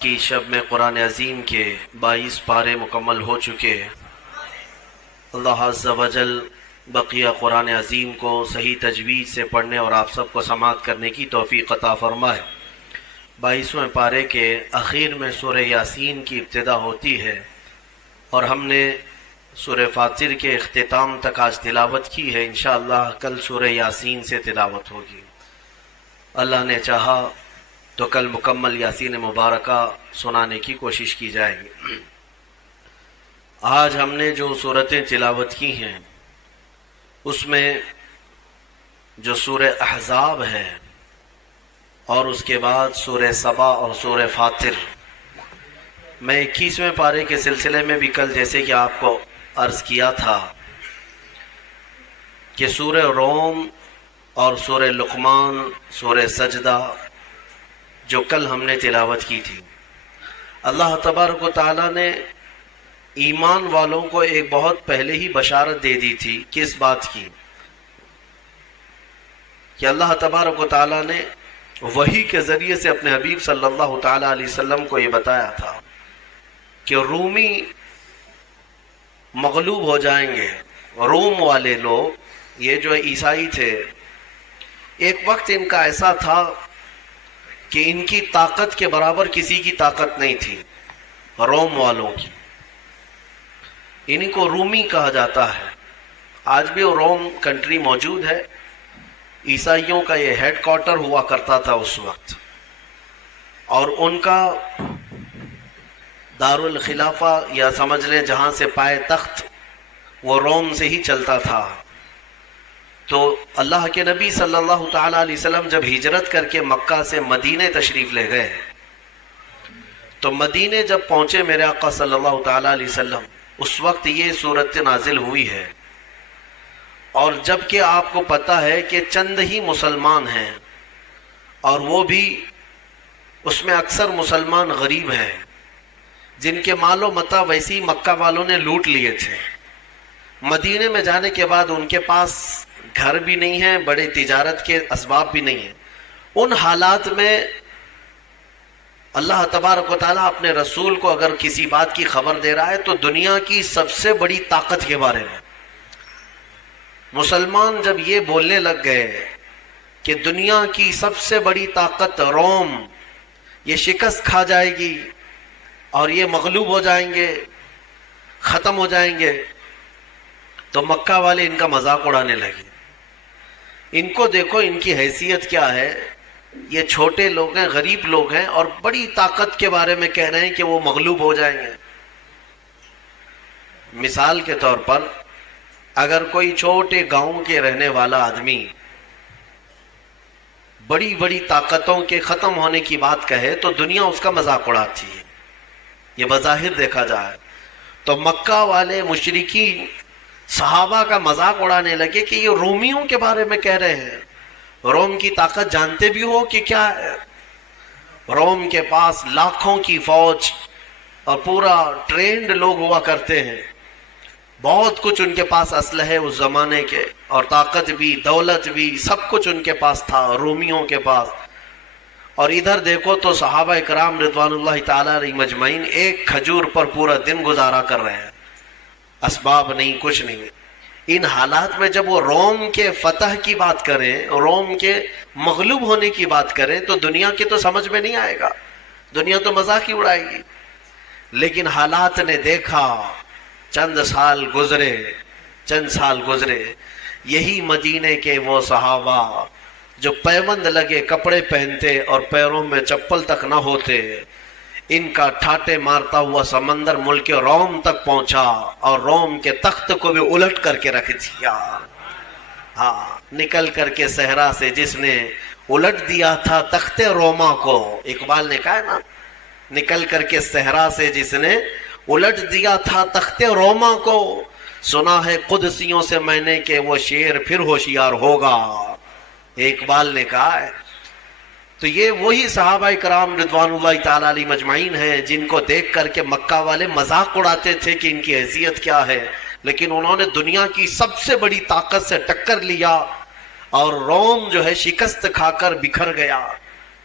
کی شب میں قرآن عظیم کے 22 پارے مکمل ہو چکے۔ اللہ عز و جل بقیہ قرآن عظیم کو صحیح تجوید سے پڑھنے اور آپ سب کو سماعت کرنے کی توفیق عطا فرمائے۔ 22ویں پارے کے اخیر میں سورہ یاسین کی ابتدا ہوتی ہے اور ہم نے سورہ فاطر کے اختتام تک آج تلاوت کی ہے۔ انشاءاللہ کل سورہ یاسین سے تلاوت ہوگی۔ اللہ نے چاہا تو کل مکمل یاسین مبارکہ سنانے کی کوشش کی جائے گی۔ آج ہم نے جو سورتیں تلاوت کی ہیں اس میں جو سورہ احزاب ہے اور اس کے بعد سورہ سبا اور سورہ فاطر، میں 21ویں پارے کے سلسلے میں بھی کل جیسے کہ آپ کو عرض کیا تھا کہ سورہ روم اور سورہ لقمان، سورہ سجدہ جو کل ہم نے تلاوت کی تھی، اللہ تبارک و تعالیٰ نے ایمان والوں کو ایک بہت پہلے ہی بشارت دے دی تھی۔ کس بات کی؟ کہ اللہ تبارک و تعالیٰ نے وحی کے ذریعے سے اپنے حبیب صلی اللہ تعالیٰ علیہ وسلم کو یہ بتایا تھا کہ رومی مغلوب ہو جائیں گے۔ روم والے لوگ، یہ جو عیسائی تھے، ایک وقت ان کا ایسا تھا کہ ان کی طاقت کے برابر کسی کی طاقت نہیں تھی، روم والوں کی۔ انہیں کو رومی کہا جاتا ہے۔ آج بھی روم کنٹری موجود ہے، عیسائیوں کا یہ ہیڈ کوارٹر ہوا کرتا تھا اس وقت، اور ان کا دارالخلافہ یا سمجھ لیں جہاں سے پائے تخت، وہ روم سے ہی چلتا تھا۔ تو اللہ کے نبی صلی اللہ تعالیٰ علیہ وسلم جب ہجرت کر کے مکہ سے مدینے تشریف لے گئے تو مدینے جب پہنچے میرے آقا صلی اللہ تعالیٰ علیہ وسلم، اس وقت یہ صورت نازل ہوئی ہے۔ اور جب کہ آپ کو پتہ ہے کہ چند ہی مسلمان ہیں اور وہ بھی اس میں اکثر مسلمان غریب ہیں جن کے مال و متاع ویسی مکہ والوں نے لوٹ لیے تھے۔ مدینے میں جانے کے بعد ان کے پاس گھر بھی نہیں ہے، بڑے تجارت کے اسباب بھی نہیں ہیں۔ ان حالات میں اللہ تبارک و تعالیٰ اپنے رسول کو اگر کسی بات کی خبر دے رہا ہے تو دنیا کی سب سے بڑی طاقت کے بارے میں۔ مسلمان جب یہ بولنے لگ گئے کہ دنیا کی سب سے بڑی طاقت روم، یہ شکست کھا جائے گی اور یہ مغلوب ہو جائیں گے، ختم ہو جائیں گے، تو مکہ والے ان کا مذاق اڑانے لگے۔ ان کو دیکھو ان کی حیثیت کیا ہے، یہ چھوٹے لوگ ہیں، غریب لوگ ہیں، اور بڑی طاقت کے بارے میں کہہ رہے ہیں کہ وہ مغلوب ہو جائیں گے۔ مثال کے طور پر اگر کوئی چھوٹے گاؤں کے رہنے والا آدمی بڑی بڑی طاقتوں کے ختم ہونے کی بات کہے تو دنیا اس کا مذاق اڑاتی ہے، یہ بظاہر دیکھا جائے تو۔ مکہ والے مشرکین صحابہ کا مذاق اڑانے لگے کہ یہ رومیوں کے بارے میں کہہ رہے ہیں۔ روم کی طاقت جانتے بھی ہو کہ کیا ہے؟ روم کے پاس لاکھوں کی فوج اور پورا ٹرینڈ لوگ ہوا کرتے ہیں، بہت کچھ ان کے پاس اسلحے اس زمانے کے، اور طاقت بھی، دولت بھی، سب کچھ ان کے پاس تھا رومیوں کے پاس۔ اور ادھر دیکھو تو صحابہ اکرام رضوان اللہ تعالیٰ علیہ مجمعین ایک کھجور پر پورا دن گزارا کر رہے ہیں، اسباب نہیں، کچھ نہیں۔ ان حالات میں جب وہ روم کے فتح کی بات کریں، روم کے مغلوب ہونے کی بات کریں تو دنیا کی تو سمجھ میں نہیں آئے گا، دنیا تو مذاق ہی اڑائے گی۔ لیکن حالات نے دیکھا، چند سال گزرے، یہی مدینے کے وہ صحابہ جو پیوند لگے کپڑے پہنتے اور پیروں میں چپل تک نہ ہوتے، ان کا ٹھاٹے مارتا ہوا سمندر ملک روم تک پہنچا اور روم کے تخت کو بھی الٹ کر کے رکھ دیا۔ ہاں، نکل کر کے صحرا سے جس نے الٹ دیا تھا تخت روما کو، اقبال نے کہا ہے نا، نکل کر کے صحرا سے جس نے الٹ دیا تھا تخت روما کو، سنا ہے قدسیوں سے میں نے کہ وہ شیر پھر ہوشیار ہوگا، اقبال نے کہا ہے۔ تو یہ وہی صحابہ کرام رضوان اللہ تعالیٰ علیہ مجمعین ہیں جن کو دیکھ کر کے مکہ والے مذاق اڑاتے تھے کہ ان کی حیثیت کیا ہے، لیکن انہوں نے دنیا کی سب سے بڑی طاقت سے ٹکر لیا اور روم جو ہے شکست کھا کر بکھر گیا،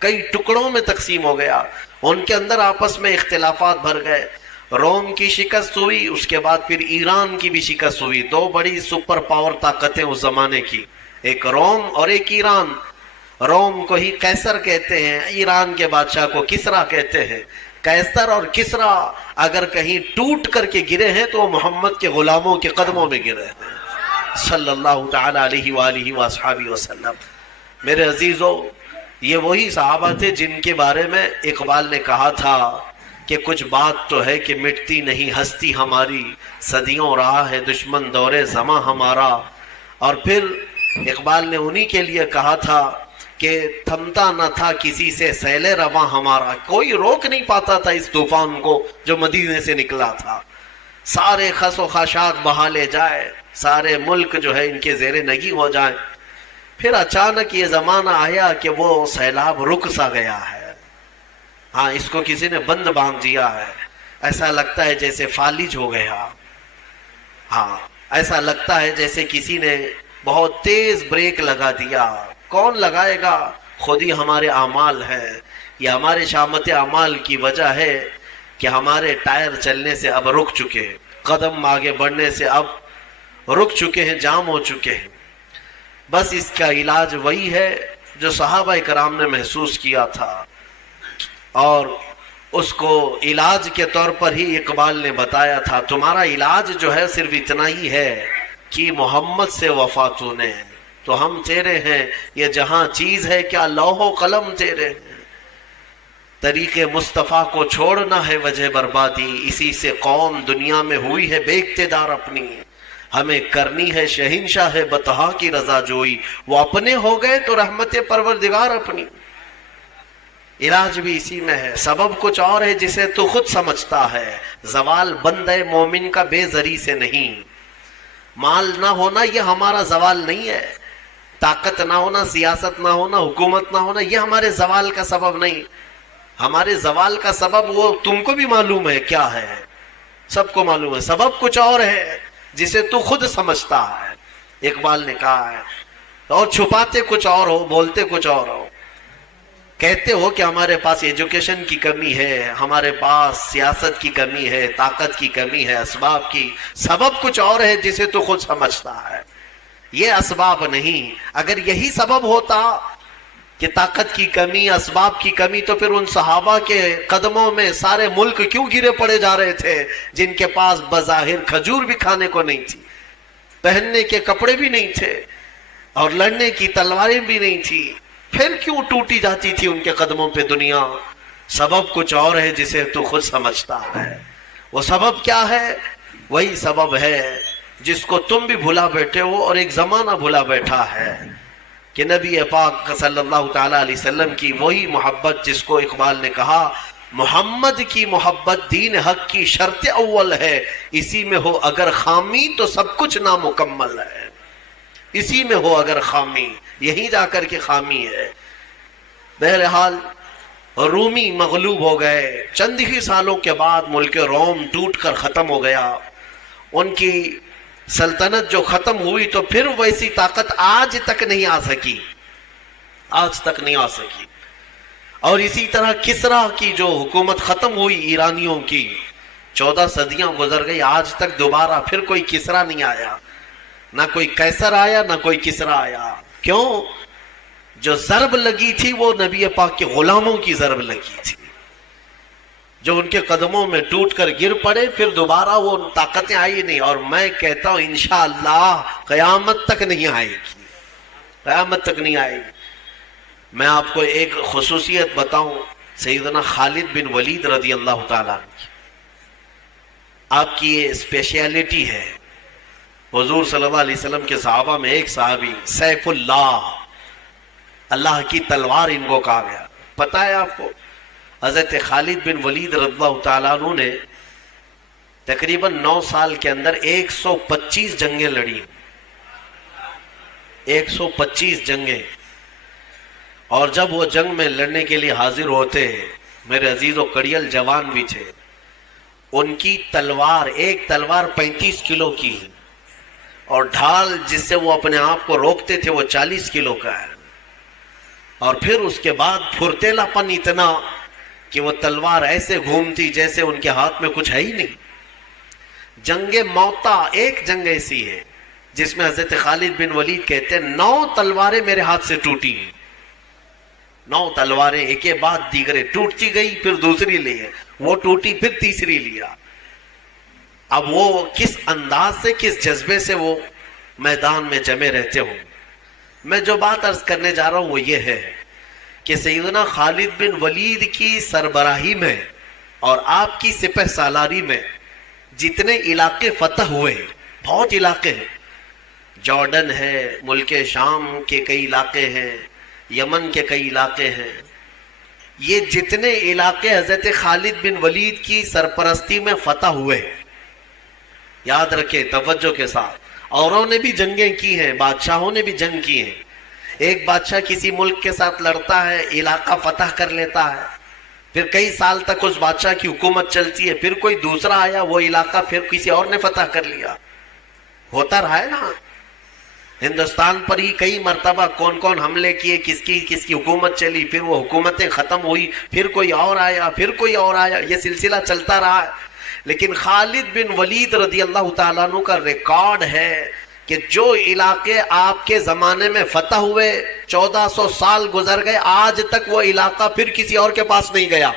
کئی ٹکڑوں میں تقسیم ہو گیا، ان کے اندر آپس میں اختلافات بھر گئے. روم کی شکست ہوئی، اس کے بعد پھر ایران کی بھی شکست ہوئی. دو بڑی سپر پاور طاقتیں اس زمانے کی، ایک روم اور ایک ایران. روم کو ہی قیصر کہتے ہیں، ایران کے بادشاہ کو کسرا کہتے ہیں. قیصر اور کسرا اگر کہیں ٹوٹ کر کے گرے ہیں تو وہ محمد کے غلاموں کے قدموں میں گرے ہیں صلی اللہ تعالی علیہ وآلہ وصحبہ وسلم. میرے عزیزو، یہ وہی صحابہ تھے جن کے بارے میں اقبال نے کہا تھا کہ کچھ بات تو ہے کہ مٹتی نہیں ہستی ہماری، صدیوں رہا ہے دشمن دور زماں ہمارا. اور پھر اقبال نے انہی کے لیے کہا تھا کہ تھمتا نہ تھا کسی سے سیل رواں ہمارا، کوئی روک نہیں پاتا تھا اس طوفان کو جو مدینے سے نکلا تھا. سارے خس و خاشاک بہا لے جائے، سارے ملک جو ہے ان کے زیر نگی ہو جائیں. پھر اچانک یہ زمانہ آیا کہ وہ سیلاب رک سا گیا ہے. ہاں، اس کو کسی نے بند باندھ دیا ہے، ایسا لگتا ہے جیسے فالج ہو گیا. ہاں، ایسا لگتا ہے جیسے کسی نے بہت تیز بریک لگا دیا. کون لگائے گا؟ خود ہی ہمارے اعمال ہے. یہ ہمارے شامت اعمال کی وجہ ہے کہ ہمارے ٹائر چلنے سے اب رک چکے، قدم آگے بڑھنے سے اب رک چکے ہیں، جام ہو چکے ہیں. بس اس کا علاج وہی ہے جو صحابہ کرام نے محسوس کیا تھا، اور اس کو علاج کے طور پر ہی اقبال نے بتایا تھا. تمہارا علاج جو ہے صرف اتنا ہی ہے کہ محمد سے وفا تو نے، تو ہم تیرے ہیں. یہ جہاں چیز ہے کیا لوح و قلم تیرے ہیں. طریق مصطفیٰ کو چھوڑنا ہے وجہ بربادی، اسی سے قوم دنیا میں ہوئی ہے بے اقتدار اپنی. ہمیں کرنی ہے شہنشاہ بطحا کی رضا جوئی، وہ اپنے ہو گئے تو رحمت پروردگار اپنی. علاج بھی اسی میں ہے. سبب کچھ اور ہے جسے تو خود سمجھتا ہے، زوال بندے مومن کا بے زری سے نہیں. مال نہ ہونا یہ ہمارا زوال نہیں ہے، طاقت نہ ہونا، سیاست نہ ہونا، حکومت نہ ہونا یہ ہمارے زوال کا سبب نہیں. ہمارے زوال کا سبب وہ تم کو بھی معلوم ہے کیا ہے، سب کو معلوم ہے. سبب کچھ اور ہے جسے تو خود سمجھتا ہے. اقبال نے کہا ہے، اور چھپاتے کچھ اور ہو، بولتے کچھ اور ہو. کہتے ہو کہ ہمارے پاس ایجوکیشن کی کمی ہے، ہمارے پاس سیاست کی کمی ہے، طاقت کی کمی ہے، اسباب کی. سبب کچھ اور ہے جسے تو خود سمجھتا ہے، یہ اسباب نہیں. اگر یہی سبب ہوتا کہ طاقت کی کمی، اسباب کی کمی، تو پھر ان صحابہ کے قدموں میں سارے ملک کیوں گرے پڑے جا رہے تھے جن کے پاس بظاہر کھجور بھی کھانے کو نہیں تھی، پہننے کے کپڑے بھی نہیں تھے، اور لڑنے کی تلواریں بھی نہیں تھی. پھر کیوں ٹوٹی جاتی تھی ان کے قدموں پہ دنیا؟ سبب کچھ اور ہے جسے تو خود سمجھتا ہے. وہ سبب کیا ہے؟ وہی سبب ہے جس کو تم بھی بھلا بیٹھے ہو اور ایک زمانہ بھلا بیٹھا ہے، کہ نبی پاک صلی اللہ تعالی علیہ وسلم کی وہی محبت جس کو اقبال نے کہا محمد کی محبت دین حق کی شرط اول ہے، اسی میں ہو اگر خامی تو سب کچھ نامکمل ہے. اسی میں ہو اگر خامی، یہیں جا کر کے خامی ہے. بہرحال رومی مغلوب ہو گئے. چند ہی سالوں کے بعد ملک روم ٹوٹ کر ختم ہو گیا. ان کی سلطنت جو ختم ہوئی تو پھر ویسی طاقت آج تک نہیں آ سکی، آج تک نہیں آ سکی. اور اسی طرح کسرا کی جو حکومت ختم ہوئی ایرانیوں کی، 14 صدیاں گزر گئی، آج تک دوبارہ پھر کوئی کسرا نہیں آیا، نہ کوئی قیصر آیا نہ کوئی کسرا آیا. کیوں؟ جو ضرب لگی تھی وہ نبی پاک کے غلاموں کی ضرب لگی تھی، جو ان کے قدموں میں ٹوٹ کر گر پڑے، پھر دوبارہ وہ طاقتیں آئی نہیں. اور میں کہتا ہوں انشاءاللہ قیامت تک نہیں آئے گی، قیامت تک نہیں آئے گی. میں آپ کو ایک خصوصیت بتاؤں سیدنا خالد بن ولید رضی اللہ تعالیٰ عنہ کی. آپ کی یہ اسپیشیلٹی ہے. حضور صلی اللہ علیہ وسلم کے صحابہ میں ایک صحابی سیف اللہ، اللہ کی تلوار ان کو کہا گیا. پتہ ہے آپ کو حضرت خالد بن ولید رضی اللہ تعالیٰ عنہ نے تقریباً 9 سال کے اندر 125 جنگیں لڑی، 125 جنگیں. اور جب وہ جنگ میں لڑنے کے لیے حاضر ہوتے، میرے عزیز و کڑیل جوان بھی تھے، ان کی تلوار، ایک تلوار 35 کلو کی، اور ڈھال جس سے وہ اپنے آپ کو روکتے تھے وہ 40 کلو کا ہے. اور پھر اس کے بعد پھرتیلا پن اتنا کہ وہ تلوار ایسے گھومتی جیسے ان کے ہاتھ میں کچھ ہے ہی نہیں. جنگ موتا ایک جنگ ایسی ہے جس میں حضرت خالد بن ولید کہتے ہیں 9 تلواریں میرے ہاتھ سے ٹوٹی ہیں. 9 تلواریں ایک کے بعد دیگرے ٹوٹتی گئی، پھر دوسری لی ہے، وہ ٹوٹی پھر تیسری لیا. اب وہ کس انداز سے، کس جذبے سے وہ میدان میں جمے رہتے ہوں. میں جو بات عرض کرنے جا رہا ہوں وہ یہ ہے کہ سیدنا خالد بن ولید کی سربراہی میں اور آپ کی سپہ سالاری میں جتنے علاقے فتح ہوئے، بہت علاقے ہیں، جارڈن ہے، ملک شام کے کئی علاقے ہیں، یمن کے کئی علاقے ہیں، یہ جتنے علاقے حضرت خالد بن ولید کی سرپرستی میں فتح ہوئے، یاد رکھیں توجہ کے ساتھ. اوروں نے بھی جنگیں کی ہیں، بادشاہوں نے بھی جنگ کی ہیں. ایک بادشاہ کسی ملک کے ساتھ لڑتا ہے، علاقہ فتح کر لیتا ہے، پھر کئی سال تک اس بادشاہ کی حکومت چلتی ہے، پھر کوئی دوسرا آیا، وہ علاقہ پھر کسی اور نے فتح کر لیا. ہوتا رہا ہے نا. ہندوستان پر ہی کئی مرتبہ کون کون حملے کیے، کس کی حکومت چلی، پھر وہ حکومتیں ختم ہوئی، پھر کوئی اور آیا، پھر کوئی اور آیا، یہ سلسلہ چلتا رہا ہے. لیکن خالد بن ولید رضی اللہ تعالیٰ عنہ کا ریکارڈ ہے کہ جو علاقے آپ کے زمانے میں فتح ہوئے، 1400 سال گزر گئے، آج تک وہ علاقہ پھر کسی اور کے پاس نہیں گیا.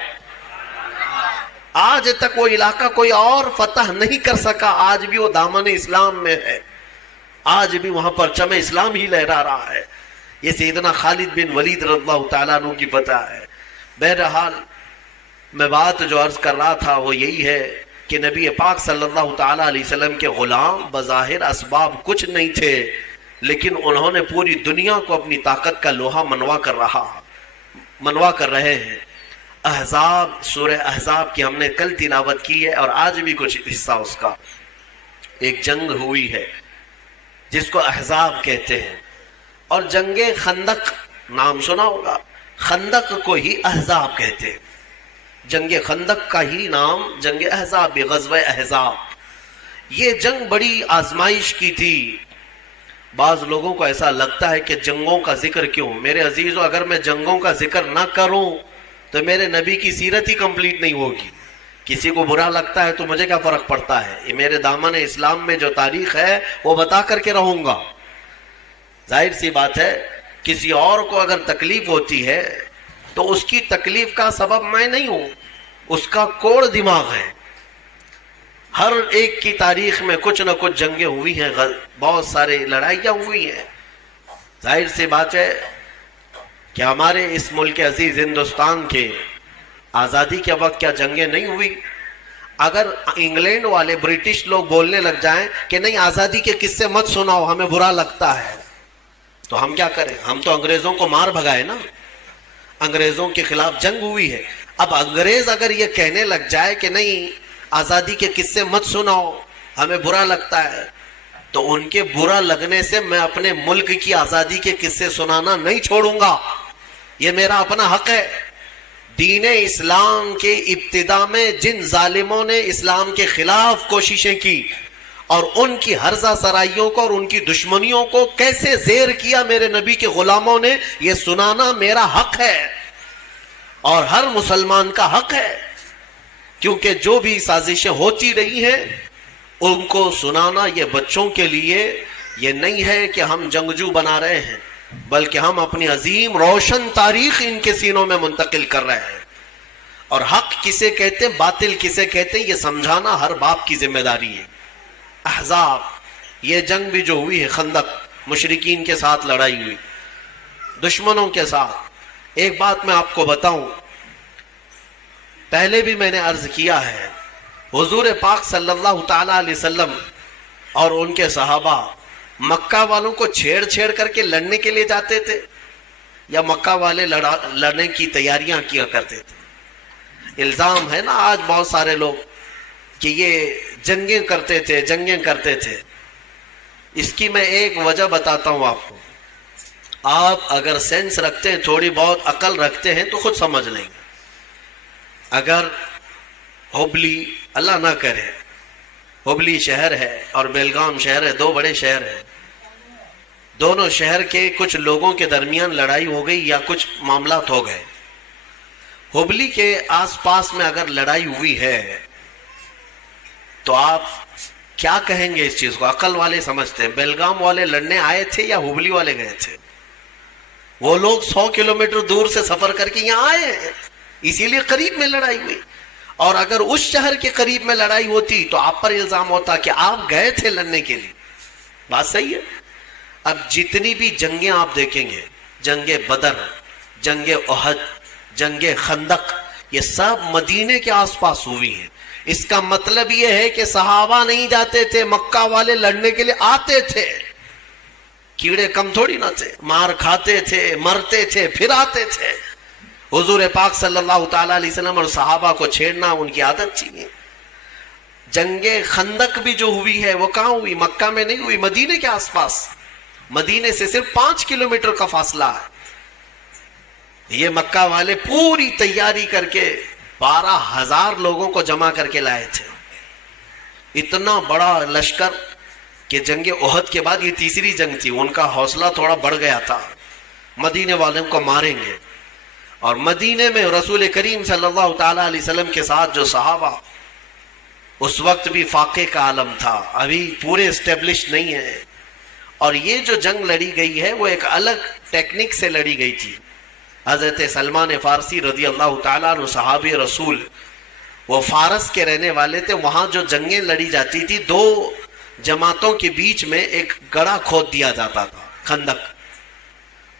آج تک وہ علاقہ کوئی اور فتح نہیں کر سکا. آج بھی وہ دامن اسلام میں ہے، آج بھی وہاں پر پرچم اسلام ہی لہرا رہا ہے. یہ سیدنا خالد بن ولید رضی اللہ تعالیٰ عنہ کی فتح ہے. بہرحال میں بات جو عرض کر رہا تھا وہ یہی ہے کہ نبی پاک صلی اللہ تعالیٰ علیہ وسلم کے غلام بظاہر اسباب کچھ نہیں تھے، لیکن انہوں نے پوری دنیا کو اپنی طاقت کا لوہا منوا کر رہے ہیں. احزاب، سورہ احزاب کی ہم نے کل تلاوت کی ہے اور آج بھی کچھ حصہ اس کا. ایک جنگ ہوئی ہے جس کو احزاب کہتے ہیں، اور جنگ خندق نام سنا ہوگا، خندق کو ہی احزاب کہتے ہیں. جنگ خندق کا ہی نام جنگ احزاب، غزوہ احزاب. یہ جنگ بڑی آزمائش کی تھی. بعض لوگوں کو ایسا لگتا ہے کہ جنگوں کا ذکر کیوں؟ میرے عزیزو، اگر میں جنگوں کا ذکر نہ کروں تو میرے نبی کی سیرت ہی کمپلیٹ نہیں ہوگی. کسی کو برا لگتا ہے تو مجھے کیا فرق پڑتا ہے؟ یہ میرے دامن اسلام میں جو تاریخ ہے وہ بتا کر کے رہوں گا. ظاہر سی بات ہے کسی اور کو اگر تکلیف ہوتی ہے تو اس کی تکلیف کا سبب میں نہیں ہوں، اس کا کوڑ دماغ ہے. ہر ایک کی تاریخ میں کچھ نہ کچھ جنگیں ہوئی ہیں، بہت سارے لڑائیاں ہوئی ہیں. ظاہر سی بات ہے کہ ہمارے اس ملک عزیز ہندوستان کے آزادی کے وقت کیا جنگیں نہیں ہوئی؟ اگر انگلینڈ والے، برٹش لوگ بولنے لگ جائیں کہ نہیں آزادی کے قصے مت سناؤ، ہمیں برا لگتا ہے، تو ہم کیا کریں؟ ہم تو انگریزوں کو مار بھگائے نا، انگریزوں کے خلاف جنگ ہوئی ہے. اب انگریز اگر یہ کہنے لگ جائے کہ نہیں آزادی کے قصے مت سناؤ، ہمیں برا لگتا ہے، تو ان کے برا لگنے سے میں اپنے ملک کی آزادی کے قصے سنانا نہیں چھوڑوں گا. یہ میرا اپنا حق ہے. دین اسلام کے ابتدا میں جن ظالموں نے اسلام کے خلاف کوششیں کی اور ان کی ہرزہ سرائیوں کو اور ان کی دشمنیوں کو کیسے زیر کیا میرے نبی کے غلاموں نے، یہ سنانا میرا حق ہے اور ہر مسلمان کا حق ہے. کیونکہ جو بھی سازشیں ہوتی رہی ہیں ان کو سنانا یہ بچوں کے لیے یہ نہیں ہے کہ ہم جنگجو بنا رہے ہیں، بلکہ ہم اپنی عظیم روشن تاریخ ان کے سینوں میں منتقل کر رہے ہیں. اور حق کسے کہتے ہیں، باطل کسے کہتے ہیں، یہ سمجھانا ہر باپ کی ذمہ داری ہے. احزاب، یہ جنگ بھی جو ہوئی ہے، خندق، مشرکین کے ساتھ لڑائی ہوئی، دشمنوں کے ساتھ. ایک بات میں آپ کو بتاؤں، پہلے بھی میں نے عرض کیا ہے، حضور پاک صلی اللہ تعالی علیہ وسلم اور ان کے صحابہ مکہ والوں کو چھیڑ کر کے لڑنے کے لیے جاتے تھے یا مکہ والے لڑنے کی تیاریاں کیا کرتے تھے؟ الزام ہے نا آج بہت سارے لوگ کہ یہ جنگیں کرتے تھے. اس کی میں ایک وجہ بتاتا ہوں آپ کو. آپ اگر سینس رکھتے ہیں، تھوڑی بہت عقل رکھتے ہیں تو خود سمجھ لیں گے. اگر ہبلی، اللہ نہ کرے، ہبلی شہر ہے اور بیلگام شہر ہے، 2 بڑے شہر ہیں. دونوں شہر کے کچھ لوگوں کے درمیان لڑائی ہو گئی یا کچھ معاملات ہو گئے. ہبلی کے آس پاس میں اگر لڑائی ہوئی ہے تو آپ کیا کہیں گے اس چیز کو؟ عقل والے سمجھتے ہیں بیلگام والے لڑنے آئے تھے یا ہبلی والے گئے تھے؟ وہ لوگ 100 کلومیٹر دور سے سفر کر کے یہاں آئے ہیں، اسی لیے قریب میں لڑائی ہوئی. اور اگر اس شہر کے قریب میں لڑائی ہوتی تو آپ پر الزام ہوتا کہ آپ گئے تھے لڑنے کے لیے. بات صحیح ہے. اب جتنی بھی جنگیں آپ دیکھیں گے، جنگ بدر، جنگ احد، جنگ خندق، یہ سب مدینے کے آس پاس ہوئی ہیں. اس کا مطلب یہ ہے کہ صحابہ نہیں جاتے تھے، مکہ والے لڑنے کے لیے آتے تھے. کیڑے کم تھوڑی نہ تھے، مار کھاتے تھے، مرتے تھے، پھر آتے تھے. حضور پاک صلی اللہ تعالی علیہ وسلم اور صحابہ کو چھیڑنا ان کی عادت تھی. جنگ خندق بھی جو ہوئی ہے وہ کہاں ہوئی؟ مکہ میں نہیں ہوئی، مدینے کے آس پاس. مدینے سے صرف 5 کلومیٹر کا فاصلہ ہے. یہ مکہ والے پوری تیاری کر کے 12,000 لوگوں کو جمع کر کے لائے تھے. اتنا بڑا لشکر کہ جنگ احد کے بعد یہ تیسری جنگ تھی. ان کا حوصلہ تھوڑا بڑھ گیا تھا، مدینے والوں کو ماریں گے. اور مدینے میں رسول کریم صلی اللہ تعالی علیہ وسلم کے ساتھ جو صحابہ، اس وقت بھی فاقے کا عالم تھا، ابھی پورے اسٹیبلش نہیں ہے. اور یہ جو جنگ لڑی گئی ہے وہ ایک الگ ٹیکنک سے لڑی گئی تھی. حضرت سلمان فارسی رضی اللہ تعالیٰ عنہ صحابی رسول، وہ فارس کے رہنے والے تھے. وہاں جو جنگیں لڑی جاتی تھی، 2 جماعتوں کے بیچ میں ایک گڑھا کھود دیا جاتا تھا، خندق.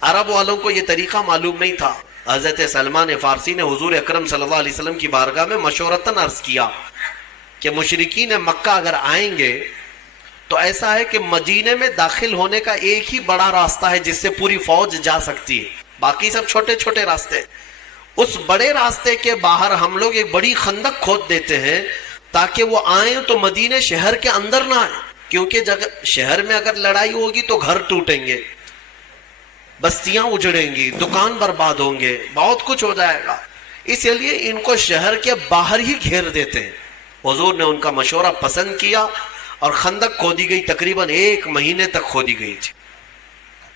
عرب والوں کو یہ طریقہ معلوم نہیں تھا. حضرت سلمان فارسی نے حضور اکرم صلی اللہ علیہ وسلم کی بارگاہ میں مشورتاً عرض کیا کہ مشرکین مکہ اگر آئیں گے تو ایسا ہے کہ مدینے میں داخل ہونے کا ایک ہی بڑا راستہ ہے جس سے پوری فوج جا سکتی ہے، باقی سب چھوٹے چھوٹے راستے. اس بڑے راستے کے باہر ہم لوگ ایک بڑی خندق کھود دیتے ہیں تاکہ وہ آئیں تو مدینے شہر کے اندر نہ آئیں، کیونکہ شہر میں اگر لڑائی ہوگی تو گھر ٹوٹیں گے، بستیاں اجڑیں گی، دکان برباد ہوں گے، بہت کچھ ہو جائے گا. اس لیے ان کو شہر کے باہر ہی گھیر دیتے ہیں. حضور نے ان کا مشورہ پسند کیا اور خندق کھودی گئی. تقریباً 1 مہینے تک کھودی گئی تھی،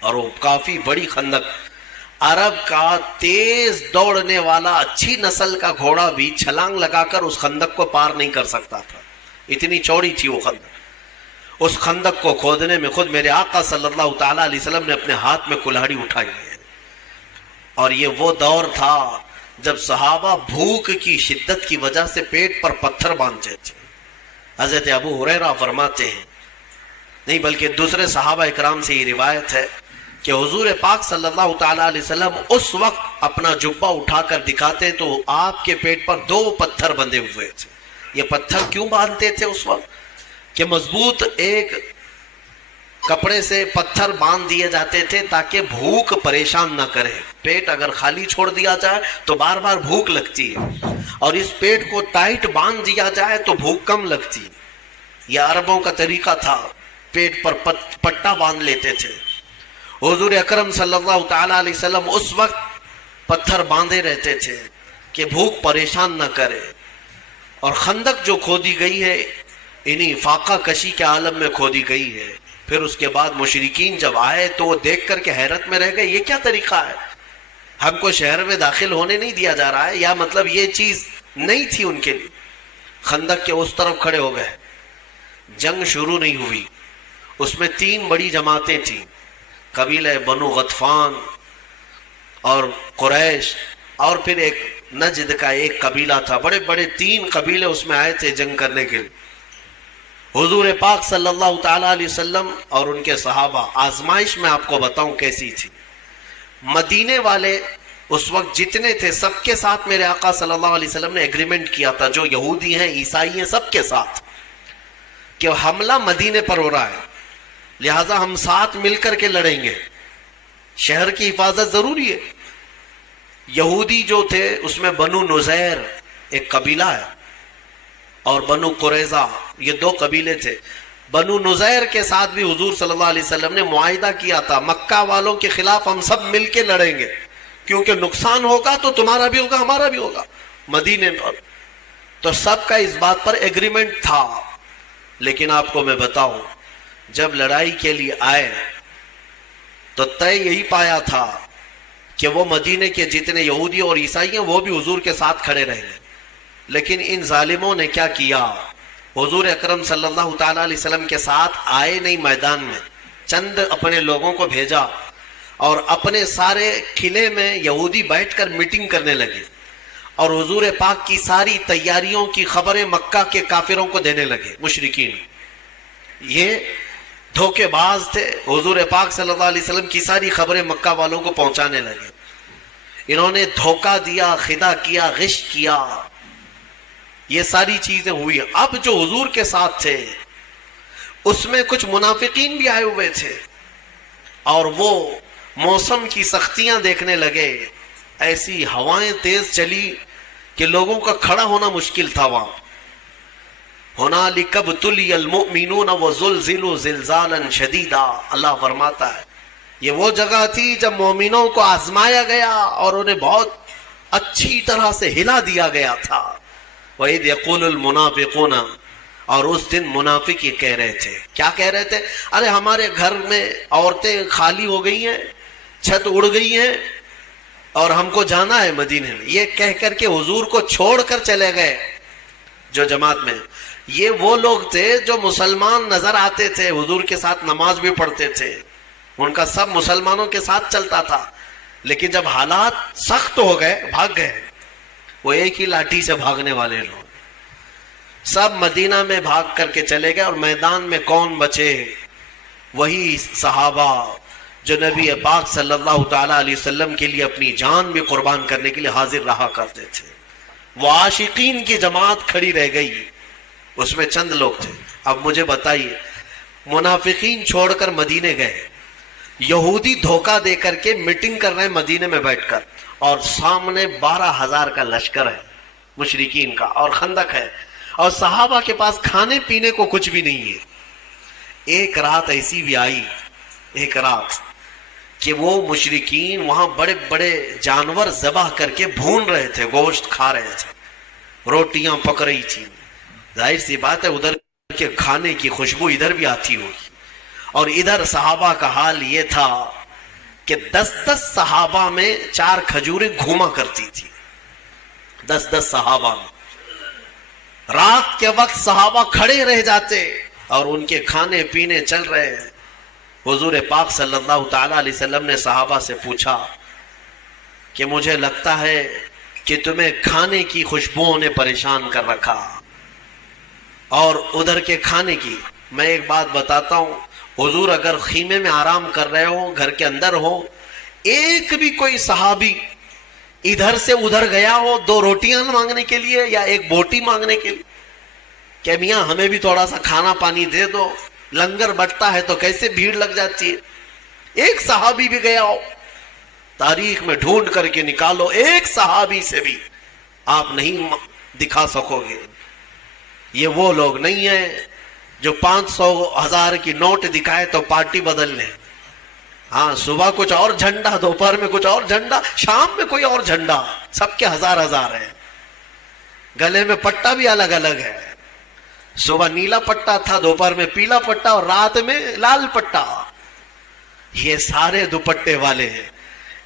اور وہ کافی بڑی خندق. عرب کا تیز دوڑنے والا اچھی نسل کا گھوڑا بھی چھلانگ لگا کر اس خندق کو پار نہیں کر سکتا تھا، اتنی چوڑی تھی وہ خندق. اس خندق کو کھودنے میں خود میرے آقا صلی اللہ تعالیٰ علیہ وسلم نے اپنے ہاتھ میں کلہاڑی اٹھائی ہے. اور یہ وہ دور تھا جب صحابہ بھوک کی شدت کی وجہ سے پیٹ پر پتھر باندھتے تھے. حضرت ابو ہریرہ فرماتے ہیں، نہیں بلکہ دوسرے صحابہ اکرام سے یہ روایت ہے کہ حضور پاک صلی اللہ تعالیٰ علیہ وسلم اس وقت اپنا جبہ اٹھا کر دکھاتے تو آپ کے پیٹ پر 2 پتھر بندھے ہوئے تھے. یہ پتھر کیوں باندھتے تھے اس وقت؟ کہ مضبوط ایک کپڑے سے پتھر باندھ دیے جاتے تھے تاکہ بھوک پریشان نہ کرے. پیٹ اگر خالی چھوڑ دیا جائے تو بار بار بھوک لگتی ہے، اور اس پیٹ کو ٹائٹ باندھ دیا جائے تو بھوک کم لگتی. یہ عربوں کا طریقہ تھا، پیٹ پر پٹا باندھ لیتے تھے. حضور اکرم صلی اللہ تعالیٰ علیہ وسلم اس وقت پتھر باندھے رہتے تھے کہ بھوک پریشان نہ کرے. اور خندق جو کھودی گئی ہے انہی فاقہ کشی کے عالم میں کھودی گئی ہے. پھر اس کے بعد مشرکین جب آئے تو وہ دیکھ کر کے حیرت میں رہ گئے، یہ کیا طریقہ ہے؟ ہم کو شہر میں داخل ہونے نہیں دیا جا رہا ہے، یا مطلب یہ چیز نہیں تھی ان کے لیے. خندق کے اس طرف کھڑے ہو گئے. جنگ شروع نہیں ہوئی. اس میں 3 بڑی جماعتیں تھیں، قبیلہ بنو غطفان اور قریش، اور پھر ایک نجد کا ایک قبیلہ تھا. بڑے بڑے 3 قبیلے اس میں آئے تھے جنگ کرنے کے لیے. حضور پاک صلی اللہ تعالیٰ علیہ وسلم اور ان کے صحابہ، آزمائش میں آپ کو بتاؤں کیسی تھی. مدینے والے اس وقت جتنے تھے سب کے ساتھ میرے آقا صلی اللہ علیہ وسلم نے ایگریمنٹ کیا تھا، جو یہودی ہیں عیسائی ہیں سب کے ساتھ، کہ حملہ مدینے پر ہو رہا ہے، لہٰذا ہم ساتھ مل کر کے لڑیں گے، شہر کی حفاظت ضروری ہے. یہودی جو تھے اس میں بنو نذیر ایک قبیلہ ہے اور بنو قریظہ، یہ 2 قبیلے تھے. بنو نذیر کے ساتھ بھی حضور صلی اللہ علیہ وسلم نے معاہدہ کیا تھا، مکہ والوں کے خلاف ہم سب مل کے لڑیں گے، کیونکہ نقصان ہوگا تو تمہارا بھی ہوگا ہمارا بھی ہوگا مدینے میں. تو سب کا اس بات پر ایگریمنٹ تھا. لیکن آپ کو میں بتاؤں، جب لڑائی کے لیے آئے تو طے یہی پایا تھا کہ وہ مدینے کے جتنے یہودی اور عیسائی ہیں وہ بھی حضور کے ساتھ کھڑے رہیں گے. لیکن ان ظالموں نے کیا کیا, حضور اکرم صلی اللہ تعالیٰ علیہ وسلم کے ساتھ آئے نہیں میدان میں, چند اپنے لوگوں کو بھیجا اور اپنے سارے قلعے میں یہودی بیٹھ کر میٹنگ کرنے لگے اور حضور پاک کی ساری تیاریوں کی خبریں مکہ کے کافروں کو دینے لگے. مشرکین یہ دھوکے باز تھے, حضور پاک صلی اللہ علیہ وسلم کی ساری خبریں مکہ والوں کو پہنچانے لگے. انہوں نے دھوکہ دیا, خدا کیا, غش کیا, یہ ساری چیزیں ہوئی. اب جو حضور کے ساتھ تھے اس میں کچھ منافقین بھی آئے ہوئے تھے اور وہ موسم کی سختیاں دیکھنے لگے. ایسی ہوائیں تیز چلی کہ لوگوں کا کھڑا ہونا مشکل تھا وہاں. ہنالک ابتلی المؤمنون وزلزلوا زلزالا شدیدا, اللہ فرماتا ہے یہ وہ جگہ تھی جب مومنوں کو آزمایا گیا اور انہیں بہت اچھی طرح سے ہلا دیا گیا تھا. وَإِذْ يَقُولُ الْمُنَافِقُونَ, اور اس دن منافق یہ کہہ رہے تھے, کیا کہہ رہے تھے, ارے ہمارے گھر میں عورتیں خالی ہو گئی ہیں, چھت اڑ گئی ہیں اور ہم کو جانا ہے مدینے میں. یہ کہہ کر کے حضور کو چھوڑ کر چلے گئے. جو جماعت میں یہ وہ لوگ تھے جو مسلمان نظر آتے تھے, حضور کے ساتھ نماز بھی پڑھتے تھے, ان کا سب مسلمانوں کے ساتھ چلتا تھا, لیکن جب حالات سخت ہو گئے بھاگ گئے. وہ ایک ہی لاٹھی سے بھاگنے والے لوگ سب مدینہ میں بھاگ کر کے چلے گئے. اور میدان میں کون بچے, وہی صحابہ جو نبی پاک صلی اللہ تعالیٰ علیہ وسلم کے لیے اپنی جان بھی قربان کرنے کے لیے حاضر رہا کرتے تھے. وہ عاشقین کی جماعت کھڑی رہ گئی, اس میں چند لوگ تھے. اب مجھے بتائیے, منافقین چھوڑ کر مدینے گئے, یہودی دھوکہ دے کر کے میٹنگ کر رہے ہیں مدینے میں بیٹھ کر, اور سامنے 12,000 کا لشکر ہے مشرکین کا اور خندق ہے, اور صحابہ کے پاس کھانے پینے کو کچھ بھی نہیں ہے. ایک رات ایسی بھی آئی, ایک رات کہ وہ مشرکین وہاں بڑے بڑے جانور ذبح کر کے بھون رہے تھے, گوشت کھا رہے تھے, روٹیاں پک رہی تھی. ظاہر سی بات ہے ادھر کے کھانے کی خوشبو ادھر بھی آتی ہوگی. اور ادھر صحابہ کا حال یہ تھا کہ 10 صحابہ میں 4 کھجوریں گھوما کرتی تھی. 10 صحابہ میں رات کے وقت صحابہ کھڑے رہ جاتے اور ان کے کھانے پینے چل رہے ہیں. حضور پاک صلی اللہ تعالیٰ علیہ وسلم نے صحابہ سے پوچھا کہ مجھے لگتا ہے کہ تمہیں کھانے کی خوشبوؤں نے پریشان کر رکھا اور ادھر کے کھانے کی. میں ایک بات بتاتا ہوں, حضور اگر خیمے میں آرام کر رہے ہو, گھر کے اندر ہو, ایک بھی کوئی صحابی ادھر سے ادھر گیا ہو 2 روٹیاں مانگنے کے لیے یا 1 بوٹی مانگنے کے لیے کہ میاں ہمیں بھی تھوڑا سا کھانا پانی دے دو, لنگر بٹتا ہے تو کیسے بھیڑ لگ جاتی ہے, ایک صحابی بھی گیا ہو, تاریخ میں ڈھونڈ کر کے نکالو, ایک صحابی سے بھی آپ نہیں دکھا سکو گے. یہ وہ لوگ نہیں ہیں جو 500 1000 کی نوٹ دکھائے تو پارٹی بدل لیں. ہاں, صبح کچھ اور جھنڈا, دوپہر میں کچھ اور جھنڈا, شام میں کوئی اور جھنڈا, سب کے 1000 ہیں. گلے میں پٹا بھی الگ الگ ہے, صبح نیلا پٹا تھا, دوپہر میں پیلا پٹا اور رات میں لال پٹا. یہ سارے دوپٹے والے ہیں,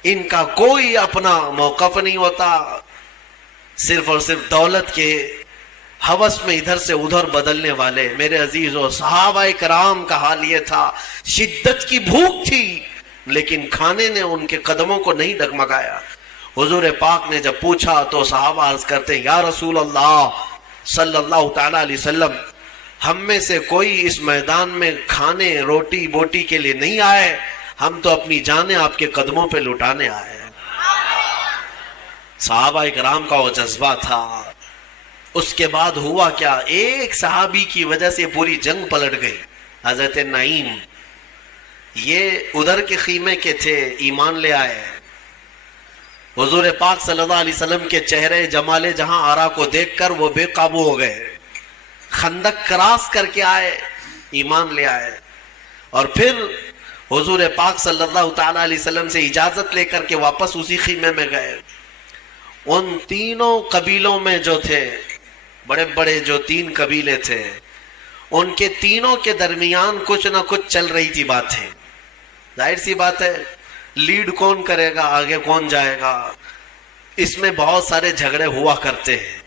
ان کا کوئی اپنا موقف نہیں ہوتا, صرف اور صرف دولت کے ہوس میں ادھر سے ادھر بدلنے والے. میرے عزیزو, صحابہ کرام کا حال یہ تھا, شدت کی بھوک تھی لیکن کھانے نے ان کے قدموں کو نہیں ڈگمگایا. حضور پاک نے جب پوچھا تو صحابہ عرض کرتے ہیں, یا رسول اللہ صلی اللہ تعالیٰ علیہ وسلم, ہم میں سے کوئی اس میدان میں کھانے روٹی بوٹی کے لیے نہیں آئے, ہم تو اپنی جانیں آپ کے قدموں پہ لٹانے آئے ہیں. صحابہ کرام کا وہ جذبہ تھا. اس کے بعد ہوا کیا, ایک صحابی کی وجہ سے پوری جنگ پلٹ گئی. حضرت نعیم یہ ادھر کے خیمے کے تھے, ایمان لے آئے. حضور پاک صلی اللہ علیہ وسلم کے چہرے جمال جہاں آرا کو دیکھ کر وہ بے قابو ہو گئے, خندق کراس کر کے آئے, ایمان لے آئے. اور پھر حضور پاک صلی اللہ تعالیٰ علیہ وسلم سے اجازت لے کر کے واپس اسی خیمے میں گئے. ان تینوں قبیلوں میں جو تھے, بڑے بڑے جو 3 قبیلے تھے, ان کے تینوں کے درمیان کچھ نہ کچھ چل رہی تھی باتیں. ظاہر سی بات ہے لیڈ کون کرے گا, آگے کون جائے گا, اس میں بہت سارے جھگڑے ہوا کرتے ہیں.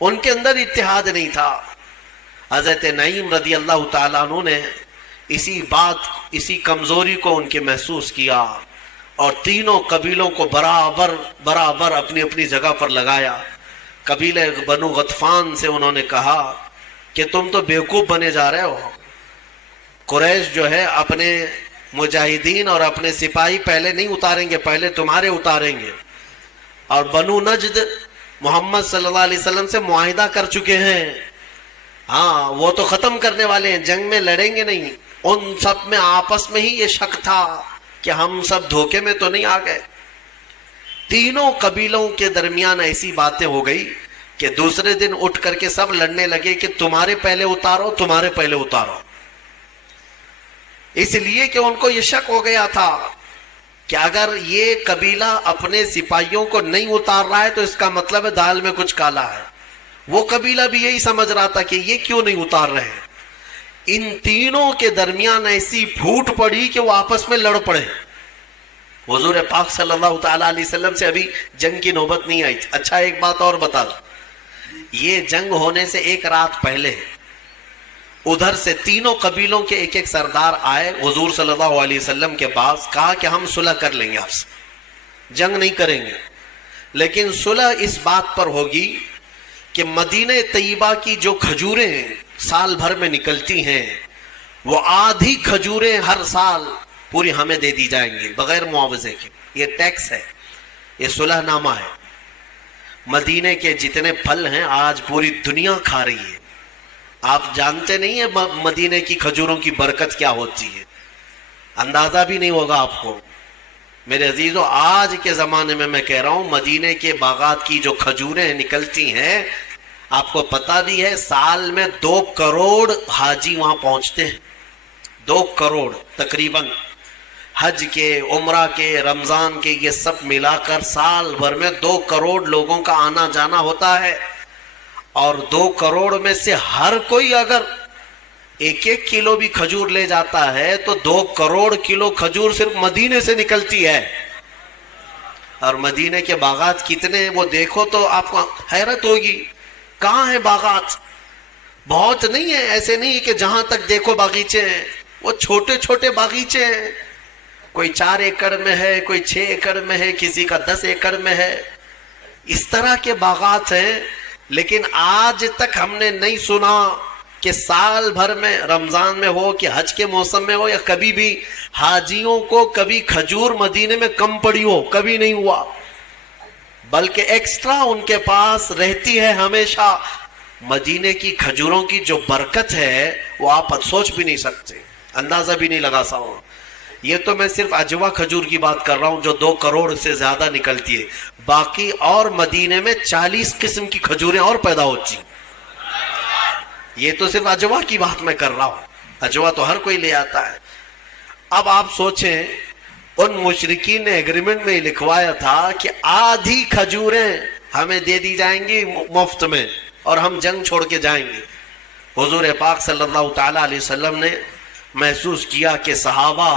ان کے اندر اتحاد نہیں تھا. حضرت نعیم رضی اللہ تعالیٰ عنہ نے اسی کمزوری کو ان کے محسوس کیا اور تینوں قبیلوں کو برابر اپنی اپنی جگہ پر لگایا. قبیلہ بنو غطفان سے انہوں نے کہا کہ تم تو بیوقوف بنے جا رہے ہو, قریش جو ہے اپنے مجاہدین اور اپنے سپاہی پہلے نہیں اتاریں گے, پہلے تمہارے اتاریں گے. اور بنو نجد محمد صلی اللہ علیہ وسلم سے معاہدہ کر چکے ہیں, ہاں وہ تو ختم کرنے والے ہیں, جنگ میں لڑیں گے نہیں. ان سب میں آپس میں ہی یہ شک تھا کہ ہم سب دھوکے میں تو نہیں آ گئے. تینوں قبیلوں کے درمیان ایسی باتیں ہو گئی کہ دوسرے دن اٹھ کر کے سب لڑنے لگے کہ تمہارے پہلے اتارو, تمہارے پہلے اتارو. اس لیے کہ ان کو یہ شک ہو گیا تھا کہ اگر یہ قبیلہ اپنے سپاہیوں کو نہیں اتار رہا ہے تو اس کا مطلب ہے دال میں کچھ کالا ہے. وہ قبیلہ بھی یہی سمجھ رہا تھا کہ یہ کیوں نہیں اتار رہے ہیں. ان تینوں کے درمیان ایسی پھوٹ پڑی کہ وہ آپس میں لڑ پڑے. حضور پاک صلی اللہ تعالیٰ علیہ وسلم سے ابھی جنگ کی نوبت نہیں آئی. اچھا ایک بات اور بتا دوں, یہ جنگ ہونے سے ایک رات پہلے ادھر سے تینوں قبیلوں کے ایک سردار آئے حضور صلی اللہ علیہ وسلم کے پاس, کہا کہ ہم صلح کر لیں گے آپ سے, جنگ نہیں کریں گے, لیکن صلح اس بات پر ہوگی کہ مدینہ طیبہ کی جو کھجوریں سال بھر میں نکلتی ہیں وہ آدھی کھجوریں ہر سال پوری ہمیں دے دی جائیں گی بغیر معاوضے کے. یہ ٹیکس ہے, یہ صلح نامہ ہے. مدینے کے جتنے پھل ہیں آج پوری دنیا کھا رہی ہے. آپ جانتے نہیں ہیں مدینے کی کھجوروں کی برکت کیا ہوتی ہے, اندازہ بھی نہیں ہوگا آپ کو. میرے عزیزو, آج کے زمانے میں کہہ رہا ہوں مدینے کے باغات کی جو کھجوریں نکلتی ہیں, آپ کو پتا بھی ہے سال میں 2 کروڑ حاجی وہاں پہنچتے ہیں. 2 کروڑ تقریباً حج کے, عمرہ کے, رمضان کے, یہ سب ملا کر سال بھر میں 2 کروڑ لوگوں کا آنا جانا ہوتا ہے. اور 2 کروڑ میں سے ہر کوئی اگر 1 کلو بھی کھجور لے جاتا ہے تو 2 کروڑ کلو کھجور صرف مدینے سے نکلتی ہے. اور مدینے کے باغات کتنے ہیں وہ دیکھو تو آپ کو حیرت ہوگی. کہاں ہیں باغات؟ بہت نہیں ہے, ایسے نہیں کہ جہاں تک دیکھو باغیچے ہیں, وہ چھوٹے چھوٹے باغیچے ہیں. کوئی 4 ایکڑ میں ہے, کوئی 6 ایکڑ میں ہے, کسی کا 10 ایکڑ میں ہے. اس طرح کے باغات ہیں. لیکن آج تک ہم نے نہیں سنا کہ سال بھر میں, رمضان میں ہو کہ حج کے موسم میں ہو, یا کبھی بھی حاجیوں کو کبھی کھجور مدینے میں کم پڑی ہو, کبھی نہیں ہوا. بلکہ ایکسٹرا ان کے پاس رہتی ہے ہمیشہ. مدینے کی کھجوروں کی جو برکت ہے وہ آپ سوچ بھی نہیں سکتے, اندازہ بھی نہیں لگا سکتے. یہ تو میں صرف اجوا کھجور کی بات کر رہا ہوں جو 2 کروڑ سے زیادہ نکلتی ہے. باقی اور مدینے میں 40 قسم کی کھجوریں اور پیدا ہوتی ہیں. یہ تو صرف اجوا کی بات میں کر رہا ہوں, اجوا تو ہر کوئی لے آتا ہے. اب آپ سوچیں ان مشرکین نے ایگریمنٹ میں لکھوایا تھا کہ آدھی کھجوریں ہمیں دے دی جائیں گی مفت میں اور ہم جنگ چھوڑ کے جائیں گے. حضور پاک صلی اللہ تعالیٰ علیہ وسلم نے محسوس کیا کہ صحابہ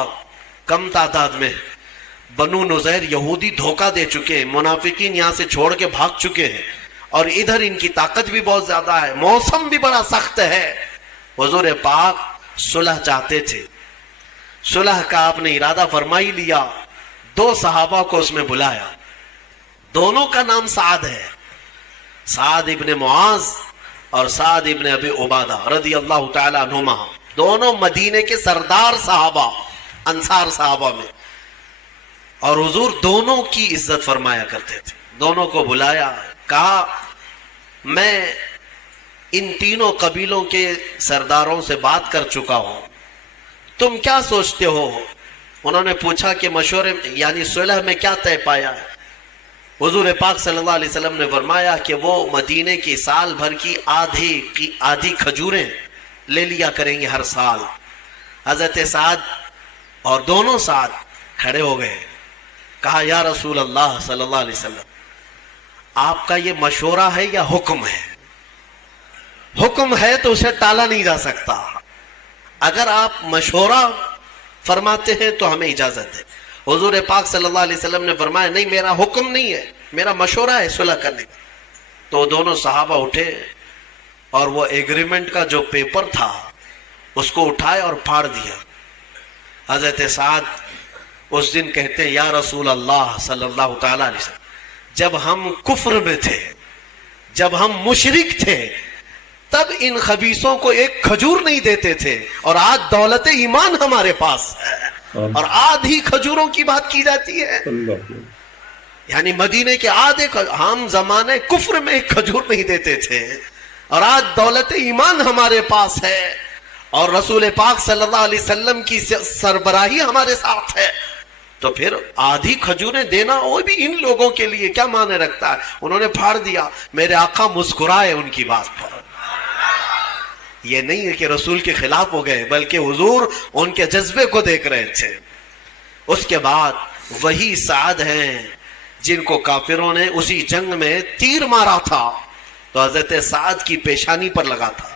کم تعداد میں, بنو نذیر یہودی دھوکہ دے چکے ہیں, منافقین یہاں سے چھوڑ کے بھاگ چکے ہیں, اور ادھر ان کی طاقت بھی بہت زیادہ ہے, موسم بھی بڑا سخت ہے. حضور پاک صلح چاہتے تھے. صلح کا آپ نے ارادہ فرما ہی لیا. 2 صحابہ کو اس میں بلایا, دونوں کا نام سعد ہے, سعد ابن معاذ اور سعد ابن ابی عبادہ رضی اللہ تعالی عنہما. دونوں مدینے کے سردار صحابہ, انصار صحابہ میں, اور حضور دونوں کی عزت فرمایا کرتے تھے. دونوں کو بلایا, کہا میں ان تینوں قبیلوں کے سرداروں سے بات کر چکا ہوں, تم کیا سوچتے ہو؟ انہوں نے پوچھا کہ مشورے یعنی صلح میں کیا طے پایا ہے؟ حضور پاک صلی اللہ علیہ وسلم نے فرمایا کہ وہ مدینے کی سال بھر کی آدھی کھجوریں لے لیا کریں گے ہر سال. حضرت سعد اور دونوں سعد کھڑے ہو گئے, کہا یا رسول اللہ صلی اللہ علیہ وسلم, آپ کا یہ مشورہ ہے یا حکم ہے؟ حکم ہے تو اسے ٹالا نہیں جا سکتا. اگر آپ مشورہ فرماتے ہیں تو ہمیں اجازت ہے۔ حضور پاک صلی اللہ علیہ وسلم نے فرمایا نہیں میرا حکم نہیں ہے، میرا مشورہ ہے صلح کرنے کا۔ تو دونوں صحابہ اٹھے اور وہ ایگریمنٹ کا جو پیپر تھا اس کو اٹھائے اور پھاڑ دیا۔ حضرت سعد اس دن کہتے ہیں یا رسول اللہ صلی اللہ تعالی علیہ وسلم، جب ہم کفر میں تھے، جب ہم مشرک تھے، تب ان خبیثوں کو ایک کھجور نہیں دیتے تھے، اور آج دولت ایمان ہمارے پاس ہے اور آدھی کھجوروں کی بات کی جاتی ہے۔ یعنی مدینے کے آدھے، ہم زمانے کفر میں ایک کھجور نہیں دیتے تھے اور آج دولت ایمان ہمارے پاس ہے اور رسول پاک صلی اللہ علیہ وسلم کی سربراہی ہمارے ساتھ ہے، تو پھر آدھی کھجوریں دینا وہ بھی ان لوگوں کے لیے کیا معنی رکھتا ہے؟ انہوں نے پھاڑ دیا۔ میرے آقا مسکرائے ان کی بات پر۔ یہ نہیں ہے کہ رسول کے خلاف ہو گئے، بلکہ حضور ان کے جذبے کو دیکھ رہے تھے۔ اس کے بعد وہی سعد ہیں جن کو کافروں نے اسی جنگ میں تیر مارا تھا، تو حضرت سعد کی پیشانی پر لگا تھا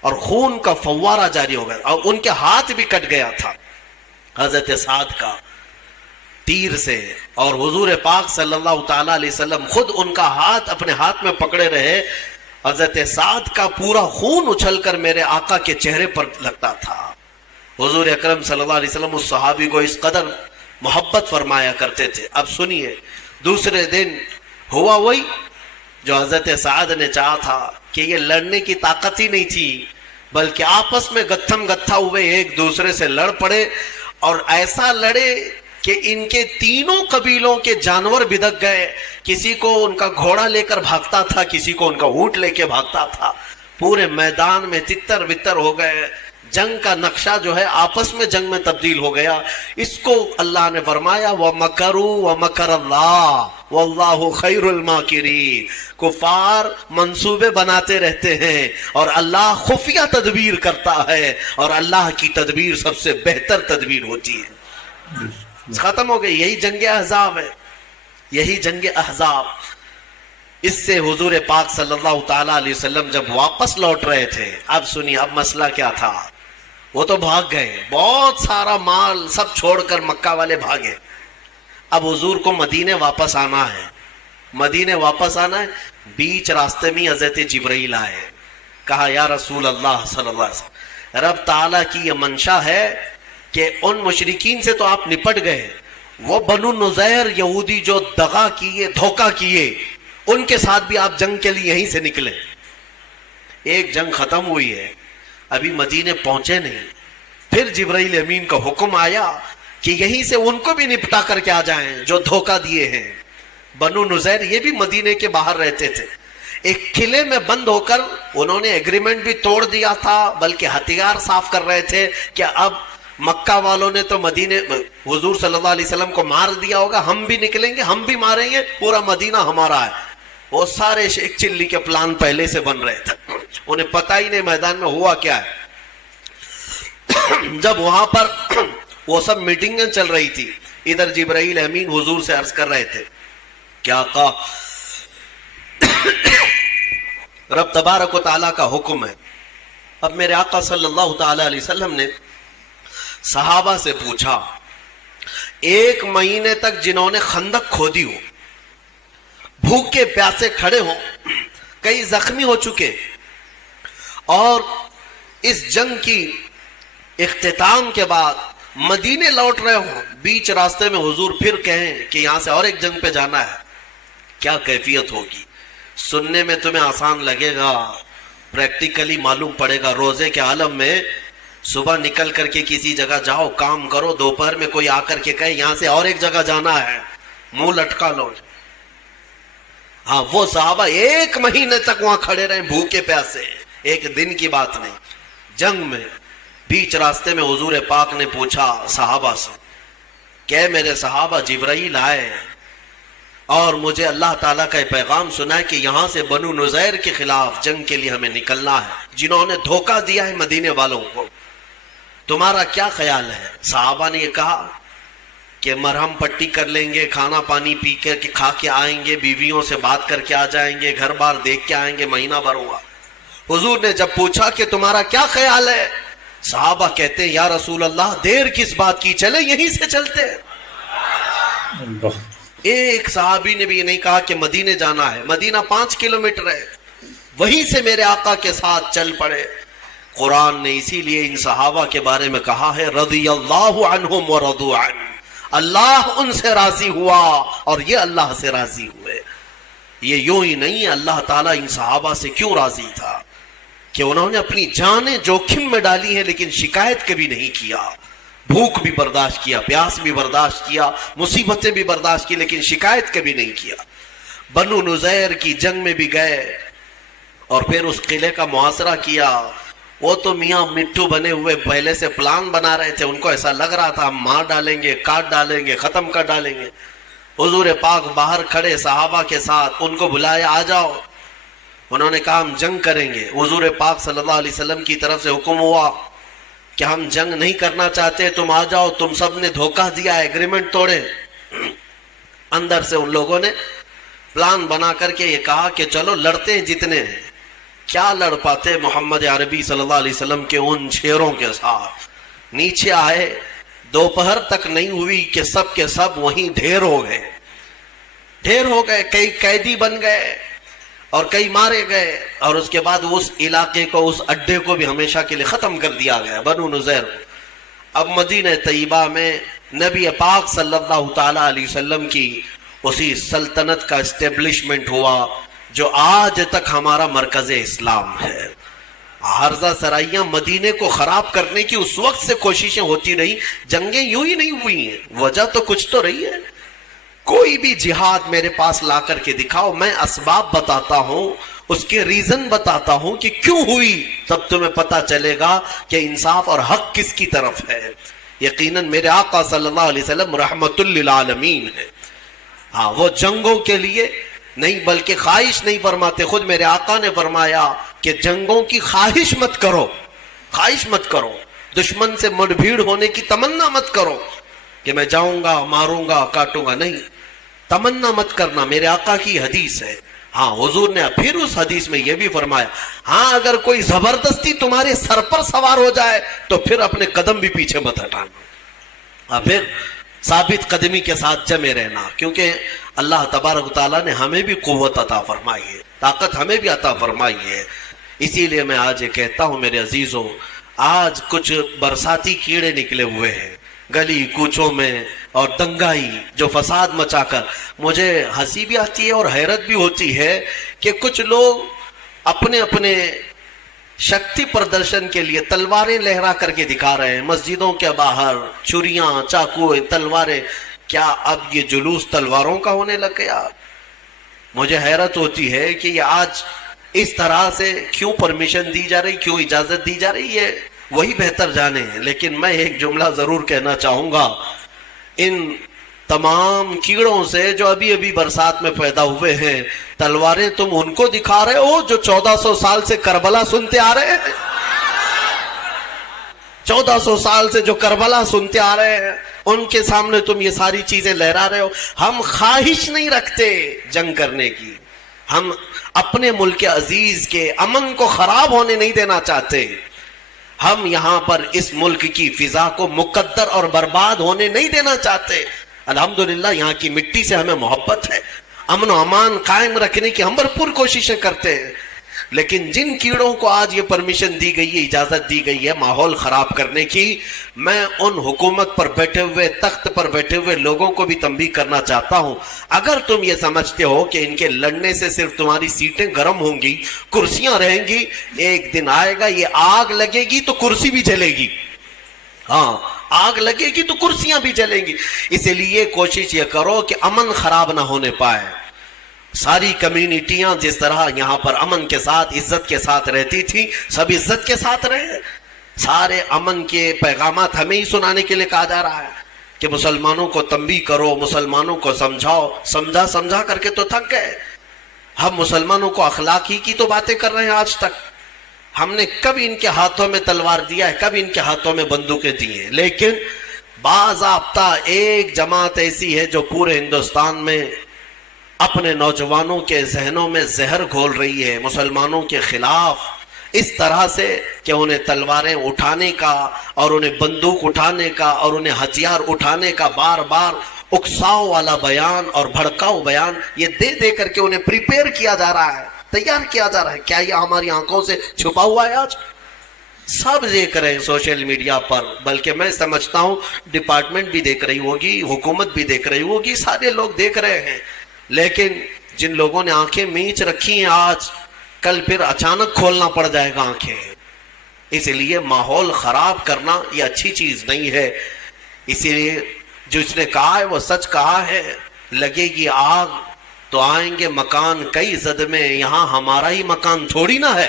اور خون کا فوارہ جاری ہو گیا اور ان کے ہاتھ بھی کٹ گیا تھا حضرت سعد کا تیر سے، اور حضور پاک صلی اللہ تعالی علیہ وسلم خود ان کا ہاتھ اپنے ہاتھ میں پکڑے رہے۔ حضرت سعد کا پورا خون اچھل کر میرے آقا کے چہرے پر لگتا تھا۔ حضور اکرم صلی اللہ علیہ وسلم اس صحابی کو اس قدر محبت فرمایا کرتے تھے۔ اب سنیے، دوسرے دن ہوا وہی جو حضرت سعد نے چاہا تھا کہ یہ لڑنے کی طاقت ہی نہیں تھی، بلکہ آپس میں گتھم گتھا ہوئے ایک دوسرے سے لڑ پڑے، اور ایسا لڑے کہ ان کے تینوں قبیلوں کے جانور بدک گئے۔ کسی کو ان کا گھوڑا لے کر بھاگتا تھا، کسی کو ان کا اونٹ لے کے بھاگتا تھا، پورے میدان میں تتر بتر ہو گئے۔ جنگ کا نقشہ جو ہے آپس میں جنگ میں تبدیل ہو گیا۔ اس کو اللہ نے فرمایا وَمَكَرُوا وَمَكَرَ اللَّهُ وَاللَّهُ خَيْرُ الْمَاكِرِينَ۔ کفار منصوبے بناتے رہتے ہیں اور اللہ خفیہ تدبیر کرتا ہے، اور اللہ کی تدبیر سب سے بہتر تدبیر ہوتی ہے۔ ختم ہو گئی، یہی جنگ احزاب ہے، یہی جنگ احزاب۔ اس سے حضور پاک صلی اللہ تعالی علیہ وسلم جب واپس لوٹ رہے تھے، اب سنیے اب مسئلہ کیا تھا۔ وہ تو بھاگ گئے، بہت سارا مال سب چھوڑ کر مکہ والے بھاگے۔ اب حضور کو مدینے واپس آنا ہے، مدینے واپس آنا ہے۔ بیچ راستے میں حضرت جبرائیل آئے، کہا یا رسول اللہ صلی اللہ علیہ وسلم، رب تعالیٰ کی یہ منشا ہے کہ ان مشرکین سے تو آپ نپٹ گئے، وہ بنو نذیر یہودی جو دغا کیے، دھوکہ کیے، ان کے ساتھ بھی آپ جنگ کے لیے یہیں سے نکلے۔ ایک جنگ ختم ہوئی ہے، ابھی مدینے پہنچے نہیں، پھر جبرائیل امین کا حکم آیا کہ یہیں سے ان کو بھی نپٹا کر کے آ جائیں جو دھوکہ دیے ہیں۔ بنو نذیر یہ بھی مدینے کے باہر رہتے تھے، ایک قلعے میں بند ہو کر انہوں نے ایگریمنٹ بھی توڑ دیا تھا، بلکہ ہتھیار صاف کر رہے تھے کہ اب مکہ والوں نے تو مدینے حضور صلی اللہ علیہ وسلم کو مار دیا ہوگا، ہم بھی نکلیں گے، ہم بھی ماریں گے، پورا مدینہ ہمارا ہے۔ وہ سارے شیخ چلی کے پلان پہلے سے بن رہے تھے، انہیں پتہ ہی نہیں میدان میں ہوا کیا ہے۔ جب وہاں پر وہ سب میٹنگیں چل رہی تھی، ادھر جبرائیل امین حضور سے عرض کر رہے تھے کیا آقا رب تبارک و تعالیٰ کا حکم ہے۔ اب میرے آقا صلی اللہ تعالی علیہ وسلم نے صحابہ سے پوچھا، ایک مہینے تک جنہوں نے خندق کھودی ہو، بھوکے پیاسے کھڑے ہوں، کئی زخمی ہو چکے، اور اس جنگ کی اختتام کے بعد مدینے لوٹ رہے ہوں، بیچ راستے میں حضور پھر کہیں کہ یہاں سے اور ایک جنگ پہ جانا ہے، کیا کیفیت ہوگی؟ سننے میں تمہیں آسان لگے گا، پریکٹیکلی معلوم پڑے گا۔ روزے کے عالم میں صبح نکل کر کے کسی جگہ جاؤ، کام کرو، دوپہر میں کوئی آ کر کے کہے یہاں سے اور ایک جگہ جانا ہے، منہ لٹکا لو۔ ہاں وہ صحابہ ایک مہینے تک وہاں کھڑے رہے بھوکے پیاسے، ایک دن کی بات نہیں۔ جنگ میں بیچ راستے میں حضور پاک نے پوچھا صحابہ سے کہ میرے صحابہ جبرائیل آئے اور مجھے اللہ تعالیٰ کا پیغام سنا ہے کہ یہاں سے بنو نذیر کے خلاف جنگ کے لیے ہمیں نکلنا ہے، جنہوں نے دھوکہ دیا ہے مدینے والوں کو، تمہارا کیا خیال ہے؟ صحابہ نے یہ کہا کہ مرہم پٹی کر لیں گے، کھانا پانی پی کر کے کھا کے آئیں گے، بیویوں سے بات کر کے آ جائیں گے، گھر بار دیکھ کے آئیں گے، مہینہ بھر ہوا۔ حضور نے جب پوچھا کہ تمہارا کیا خیال ہے، صحابہ کہتے ہیں یا رسول اللہ دیر کس بات کی، چلے یہیں سے چلتے ہیں۔ ایک صحابی نے بھی یہ نہیں کہا کہ مدینے جانا ہے، مدینہ 5 کلومیٹر ہے، وہیں سے میرے آقا کے ساتھ چل پڑے۔ قرآن نے اسی لیے ان صحابہ کے بارے میں کہا ہے رضی اللہ عنہم ورضوا عنہ، اللہ ان سے راضی ہوا اور یہ اللہ سے راضی ہوئے۔ یہ یوں ہی نہیں، اللہ تعالیٰ ان صحابہ سے کیوں راضی تھا کہ انہوں نے اپنی جانیں جوخم میں ڈالی ہیں لیکن شکایت کبھی نہیں کیا، بھوک بھی برداشت کیا، پیاس بھی برداشت کیا، مصیبتیں بھی برداشت کی، لیکن شکایت کبھی نہیں کیا۔ بنو نذیر کی جنگ میں بھی گئے اور پھر اس قلعے کا محاصرہ کیا۔ وہ تو میاں مٹھو بنے ہوئے پہلے سے پلان بنا رہے تھے، ان کو ایسا لگ رہا تھا ہم مار ڈالیں گے، کاٹ ڈالیں گے، ختم کر ڈالیں گے۔ حضور پاک باہر کھڑے صحابہ کے ساتھ، ان کو بلایا آ جاؤ، انہوں نے کہا ہم جنگ کریں گے۔ حضور پاک صلی اللہ علیہ وسلم کی طرف سے حکم ہوا کہ ہم جنگ نہیں کرنا چاہتے، تم آ جاؤ، تم سب نے دھوکہ دیا، ایگریمنٹ توڑے۔ اندر سے ان لوگوں نے پلان بنا کر کے یہ کہا کہ چلو لڑتے ہیں جتنے ہیں۔ کیا لڑ پاتے محمد عربی صلی اللہ علیہ وسلم کے ان شیروں کے ساتھ؟ نیچے آئے، دوپہر تک نہیں ہوئی کہ سب کے سب وہیں ڈھیر ہو گئے، کئی قیدی بن گئے اور کئی مارے گئے، اور اس کے بعد اس علاقے کو، اس اڈے کو بھی ہمیشہ کے لیے ختم کر دیا گیا، بنو نذیر۔ اب مدینہ طیبہ میں نبی پاک صلی اللہ تعالی علیہ وسلم کی اسی سلطنت کا اسٹیبلشمنٹ ہوا جو آج تک ہمارا مرکز اسلام ہے۔ حرزہ سرائیاں مدینے کو خراب کرنے کی اس وقت سے کوششیں ہوتی رہی، جنگیں یوں ہی نہیں ہوئی ہیں، وجہ تو کچھ تو رہی ہے۔ کوئی بھی جہاد میرے پاس لا کر کے دکھاؤ، میں اسباب بتاتا ہوں، اس کے ریزن بتاتا ہوں کہ کیوں ہوئی، تب تمہیں پتا چلے گا کہ انصاف اور حق کس کی طرف ہے۔ یقیناً میرے آقا صلی اللہ علیہ وسلم رحمت للعالمین ہے۔ ہاں، وہ جنگوں کے لیے نہیں بلکہ خواہش نہیں فرماتے، خود میرے آقا نے فرمایا کہ جنگوں کی خواہش مت کرو، دشمن سے مڑ بھیڑ ہونے کی تمنا مت کرو کہ میں جاؤں گا، ماروں گا، کاٹوں گا، نہیں، تمنا مت کرنا، میرے آقا کی حدیث ہے۔ ہاں، حضور نے پھر اس حدیث میں یہ بھی فرمایا، ہاں اگر کوئی زبردستی تمہارے سر پر سوار ہو جائے تو پھر اپنے قدم بھی پیچھے مت ہٹانا، پھر ثابت قدمی کے ساتھ جمے رہنا، کیونکہ اللہ تبارک و تعالیٰ نے ہمیں بھی قوت عطا فرمائی ہے، طاقت ہمیں بھی عطا فرمائی ہے۔ اسی لیے میں آج یہ کہتا ہوں میرے عزیزوں، آج کچھ برساتی کیڑے نکلے ہوئے ہیں گلی کوچوں میں اور دنگائی جو فساد مچا کر، مجھے ہنسی بھی آتی ہے اور حیرت بھی ہوتی ہے کہ کچھ لوگ اپنے شکتی پردرشن کے لیے تلواریں لہرا کر کے دکھا رہے ہیں، مسجدوں کے باہر چھریاں، چاقو، تلواریں۔ کیا اب یہ جلوس تلواروں کا ہونے لگ گیا؟ مجھے حیرت ہوتی ہے کہ یہ آج اس طرح سے کیوں پرمیشن دی جا رہی، کیوں اجازت دی جا رہی ہے، وہی بہتر جانے ہیں۔ لیکن میں ایک جملہ ضرور کہنا چاہوں گا، ان تمام کیڑوں سے جو ابھی برسات میں پیدا ہوئے ہیں، تلواریں تم ان کو دکھا رہے ہو جو 1400 سال سے کربلا سنتے آ رہے ہیں، 1400 سال سے جو کربلا سنتے آ رہے ہیں، ان کے سامنے تم یہ ساری چیزیں لہرا رہے ہو۔ ہم خواہش نہیں رکھتے جنگ کرنے کی، ہم اپنے ملک عزیز کے امن کو خراب ہونے نہیں دینا چاہتے، ہم یہاں پر اس ملک کی فضا کو مقدر اور برباد ہونے نہیں دینا چاہتے۔ الحمدللہ یہاں کی مٹی سے ہمیں محبت ہے، امن و امان قائم رکھنے کی ہم بھرپور کوششیں کرتے ہیں، لیکن جن کیڑوں کو آج یہ پرمیشن دی گئی ہے، اجازت دی گئی ہے ماحول خراب کرنے کی، میں ان حکومت پر بیٹھے ہوئے، تخت پر بیٹھے ہوئے لوگوں کو بھی تنبیہ کرنا چاہتا ہوں، اگر تم یہ سمجھتے ہو کہ ان کے لڑنے سے صرف تمہاری سیٹیں گرم ہوں گی، کرسیاں رہیں گی، ایک دن آئے گا یہ آگ لگے گی تو کرسی بھی جلے گی، ہاں آگ لگے گی تو کرسیاں بھی جلیں گی۔ اسی لیے کوشش یہ کرو کہ امن خراب نہ ہونے پائے۔ ساری کمیونٹیاں جس طرح یہاں پر امن کے ساتھ، عزت کے ساتھ رہتی تھی، سب عزت کے ساتھ رہے۔ سارے امن کے پیغامات ہمیں ہی سنانے کے لیے کہا جا رہا ہے کہ مسلمانوں کو تنبیہ کرو، مسلمانوں کو سمجھاؤ، سمجھا کر کے تو تھک گئے۔ ہم مسلمانوں کو اخلاق ہی کی تو باتیں کر رہے ہیں آج تک، ہم نے کب ان کے ہاتھوں میں تلوار دیا ہے، کب ان کے ہاتھوں میں بندوقیں دی ہیں؟ لیکن باضابطہ ایک جماعت ایسی ہے جو پورے ہندوستان میں اپنے نوجوانوں کے ذہنوں میں زہر گھول رہی ہے، مسلمانوں کے خلاف اس طرح سے کہ انہیں تلواریں اٹھانے کا اور انہیں بندوق اٹھانے کا اور انہیں ہتھیار اٹھانے کا بار بار اکساؤ والا بیان اور بھڑکاؤ بیان یہ دے دے کر کے انہیں پریپیئر کیا جا رہا ہے، تیار کیا جا رہا ہے. کیا یہ ہماری آنکھوں سے چھپا ہوا ہے؟ آج سب دیکھ رہے ہیں سوشل میڈیا پر، بلکہ میں سمجھتا ہوں ڈپارٹمنٹ بھی دیکھ رہی ہوگی، حکومت بھی دیکھ رہی ہوگی، سارے لوگ دیکھ رہے ہیں. لیکن جن لوگوں نے آنکھیں میچ رکھی ہیں آج کل پھر اچانک کھولنا پڑ جائے گا آنکھیں. اس لیے ماحول خراب کرنا یہ اچھی چیز نہیں ہے. اسی لیے جو اس نے کہا ہے وہ سچ کہا ہے، لگے گی آگ تو آئیں گے مکان کئی زد میں، یہاں ہمارا ہی مکان تھوڑی نہ ہے،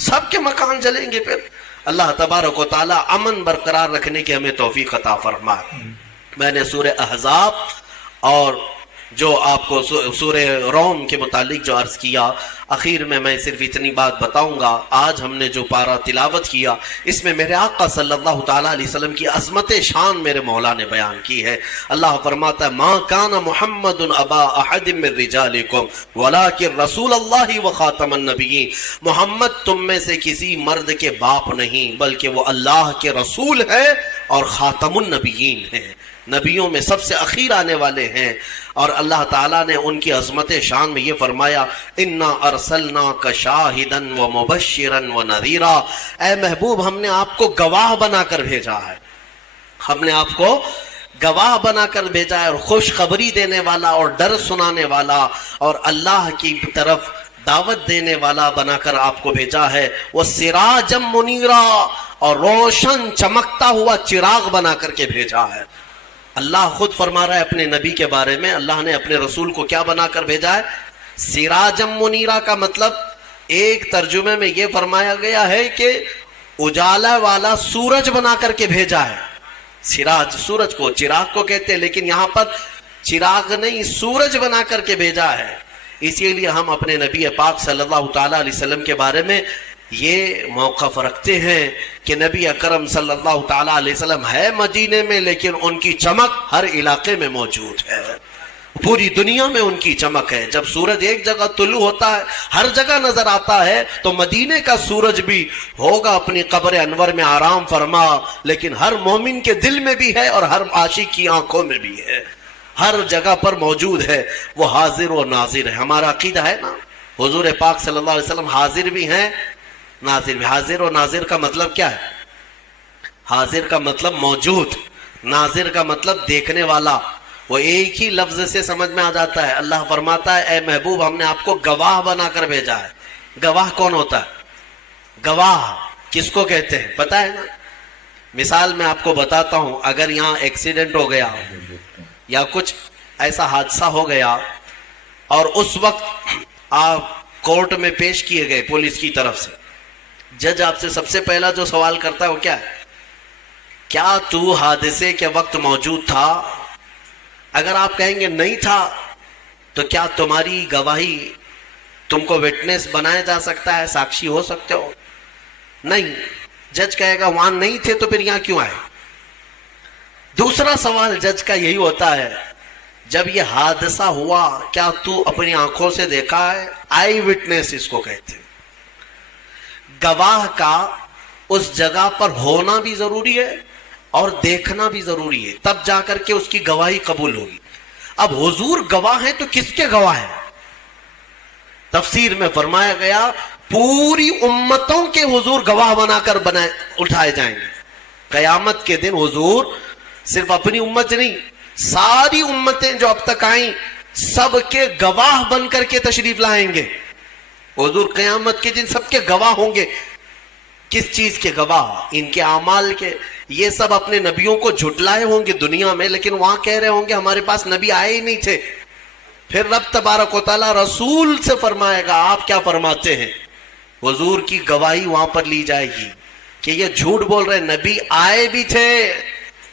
سب کے مکان جلیں گے. پھر اللہ تبارک و تعالی امن برقرار رکھنے کی ہمیں توفیق عطا فرمائے. میں نے سورہ احزاب اور جو آپ کو سورہ روم کے متعلق جو عرض کیا، اخیر میں صرف اتنی بات بتاؤں گا. آج ہم نے جو پارہ تلاوت کیا اس میں میرے آقا صلی اللہ تعالیٰ علیہ وسلم کی عظمت شان میرے مولا نے بیان کی ہے. اللہ فرماتا ہے ما کان محمد ابا احد من رجالکم ولکن رسول اللہ وخاتم النبیین. محمد تم میں سے کسی مرد کے باپ نہیں بلکہ وہ اللہ کے رسول ہے اور خاتم النبیین ہیں، نبیوں میں سب سے اخیر آنے والے ہیں. اور اللہ تعالیٰ نے ان کی عظمت شان میں یہ فرمایا انا ارسلناک شاہدا ومبشرا ونذیرا. اے محبوب ہم نے آپ کو گواہ بنا کر بھیجا ہے، ہم نے آپ کو گواہ بنا کر بھیجا ہے اور خوشخبری دینے والا اور ڈر سنانے والا اور اللہ کی طرف دعوت دینے والا بنا کر آپ کو بھیجا ہے. وسراجا منیرا، اور روشن چمکتا ہوا چراغ بنا کر کے بھیجا ہے. اللہ خود فرما رہا ہے اپنے نبی کے بارے میں، اللہ نے اپنے رسول کو کیا بنا کر بھیجا ہے؟ سراجم منیرا کا مطلب ایک ترجمے میں یہ فرمایا گیا ہے کہ اجالا والا سورج بنا کر کے بھیجا ہے. سراج سورج کو، چراغ کو کہتے ہیں، لیکن یہاں پر چراغ نہیں سورج بنا کر کے بھیجا ہے. اسی لیے ہم اپنے نبی پاک صلی اللہ تعالیٰ علیہ وسلم کے بارے میں یہ موقف رکھتے ہیں کہ نبی اکرم صلی اللہ تعالیٰ علیہ وسلم ہے مدینے میں لیکن ان کی چمک ہر علاقے میں موجود ہے، پوری دنیا میں ان کی چمک ہے. جب سورج ایک جگہ طلوع ہوتا ہے ہر جگہ نظر آتا ہے، تو مدینے کا سورج بھی ہوگا اپنی قبر انور میں آرام فرما، لیکن ہر مومن کے دل میں بھی ہے اور ہر عاشق کی آنکھوں میں بھی ہے، ہر جگہ پر موجود ہے. وہ حاضر و ناظر ہے. ہمارا عقیدہ ہے نا حضور پاک صلی اللہ علیہ وسلم حاضر بھی ہیں ناظر بھی. حاضر و ناظر کا مطلب کیا ہے؟ حاضر کا مطلب موجود، ناظر کا مطلب دیکھنے والا. وہ ایک ہی لفظ سے سمجھ میں آ جاتا ہے. اللہ فرماتا ہے اے محبوب ہم نے آپ کو گواہ بنا کر بھیجا ہے. گواہ کون ہوتا ہے؟ گواہ کس کو کہتے ہیں پتہ ہے نا؟ مثال میں آپ کو بتاتا ہوں، اگر یہاں ایکسیڈنٹ ہو گیا یا کچھ ایسا حادثہ ہو گیا اور اس وقت آپ کورٹ میں پیش کیے گئے پولیس کی طرف سے، جج آپ سے سب سے پہلا جو سوال کرتا ہے وہ کیا ہے؟ کیا تو حادثے کے وقت موجود تھا؟ اگر آپ کہیں گے نہیں تھا تو کیا تمہاری گواہی تم کو وٹنس بنایا جا سکتا ہے، ساکشی ہو سکتے ہو؟ نہیں. جج کہے گا وہاں نہیں تھے تو پھر یہاں کیوں آئے؟ دوسرا سوال جج کا یہی ہوتا ہے جب یہ حادثہ ہوا کیا تو اپنی آنکھوں سے دیکھا ہے؟ آئی وٹنس اس کو کہتے ہیں. گواہ کا اس جگہ پر ہونا بھی ضروری ہے اور دیکھنا بھی ضروری ہے، تب جا کر کے اس کی گواہی قبول ہوگی. اب حضور گواہ ہیں تو کس کے گواہ ہیں؟ تفسیر میں فرمایا گیا پوری امتوں کے حضور گواہ بنا کر اٹھائے جائیں گے. قیامت کے دن حضور صرف اپنی امت نہیں، ساری امتیں جو اب تک آئیں سب کے گواہ بن کر کے تشریف لائیں گے. حضور قیامت کے دن سب کے گواہ ہوں گے. کس چیز کے گواہ؟ ان کے اعمال کے. یہ سب اپنے نبیوں کو جھٹلائے ہوں گے دنیا میں، لیکن وہاں کہہ رہے ہوں گے ہمارے پاس نبی آئے ہی نہیں تھے. پھر رب تبارک و تعالیٰ رسول سے فرمائے گا آپ کیا فرماتے ہیں؟ حضور کی گواہی وہاں پر لی جائے گی کہ یہ جھوٹ بول رہے، نبی آئے بھی تھے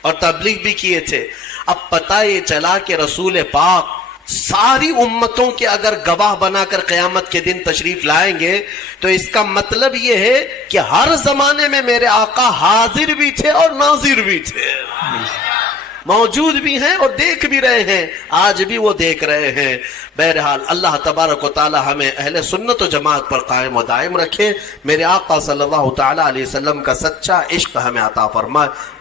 اور تبلیغ بھی کیے تھے. اب پتہ یہ چلا کہ رسول پاک ساری امتوں کے اگر گواہ بنا کر قیامت کے دن تشریف لائیں گے تو اس کا مطلب یہ ہے کہ ہر زمانے میں میرے آقا حاضر بھی تھے اور ناظر بھی تھے. موجود بھی ہیں اور دیکھ بھی رہے ہیں، آج بھی وہ دیکھ رہے ہیں۔ بہرحال اللہ تبارک و تعالی ہمیں اہل سنت و جماعت پر قائم و دائم رکھے، میرے آقا صلی اللہ تعالی علیہ وسلم کا سچا عشق ہمیں عطا فرمائے۔